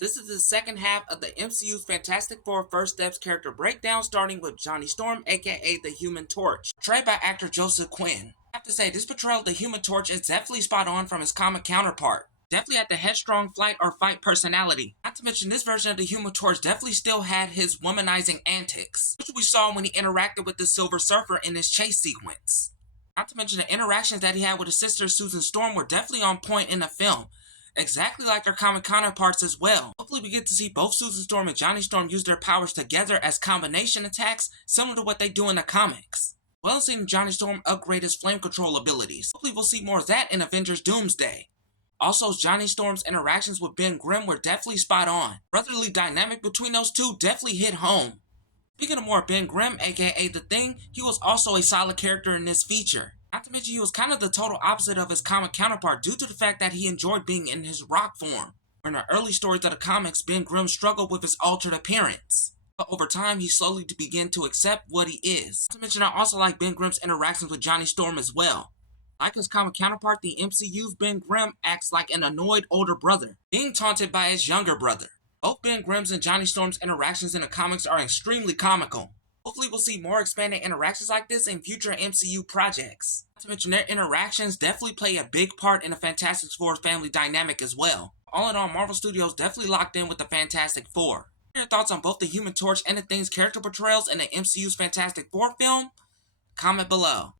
This is the second half of the MCU's Fantastic Four First Steps character breakdown, starting with Johnny Storm, aka the Human Torch, portrayed by actor Joseph Quinn. I have to say, this portrayal of the Human Torch is definitely spot on from his comic counterpart. Definitely had the headstrong flight or fight personality. Not to mention, this version of the Human Torch definitely still had his womanizing antics, which we saw when he interacted with the Silver Surfer in his chase sequence. Not to mention the interactions that he had with his sister Susan Storm were definitely on point in the film, exactly like their comic counterparts as well. Hopefully we get to see both Susan Storm and Johnny Storm use their powers together as combination attacks, similar to what they do in the comics. Well as seeing Johnny Storm upgrade his flame control abilities. Hopefully we'll see more of that in Avengers Doomsday. Also, Johnny Storm's interactions with Ben Grimm were definitely spot on. Brotherly dynamic between those two definitely hit home. Speaking of more Ben Grimm, aka The Thing, he was also a solid character in this feature. Not to mention he was kind of the total opposite of his comic counterpart due to the fact that he enjoyed being in his rock form. In the early stories of the comics, Ben Grimm struggled with his altered appearance. But over time, he slowly began to accept what he is. Not to mention I also like Ben Grimm's interactions with Johnny Storm as well. Like his comic counterpart, the MCU's Ben Grimm acts like an annoyed older brother, being taunted by his younger brother. Both Ben Grimm's and Johnny Storm's interactions in the comics are extremely comical. Hopefully we'll see more expanded interactions like this in future MCU projects. Not to mention their interactions definitely play a big part in the Fantastic Four family dynamic as well. All in all, Marvel Studios definitely locked in with the Fantastic Four. What are your thoughts on both the Human Torch and the Thing's character portrayals in the MCU's Fantastic Four film? Comment below.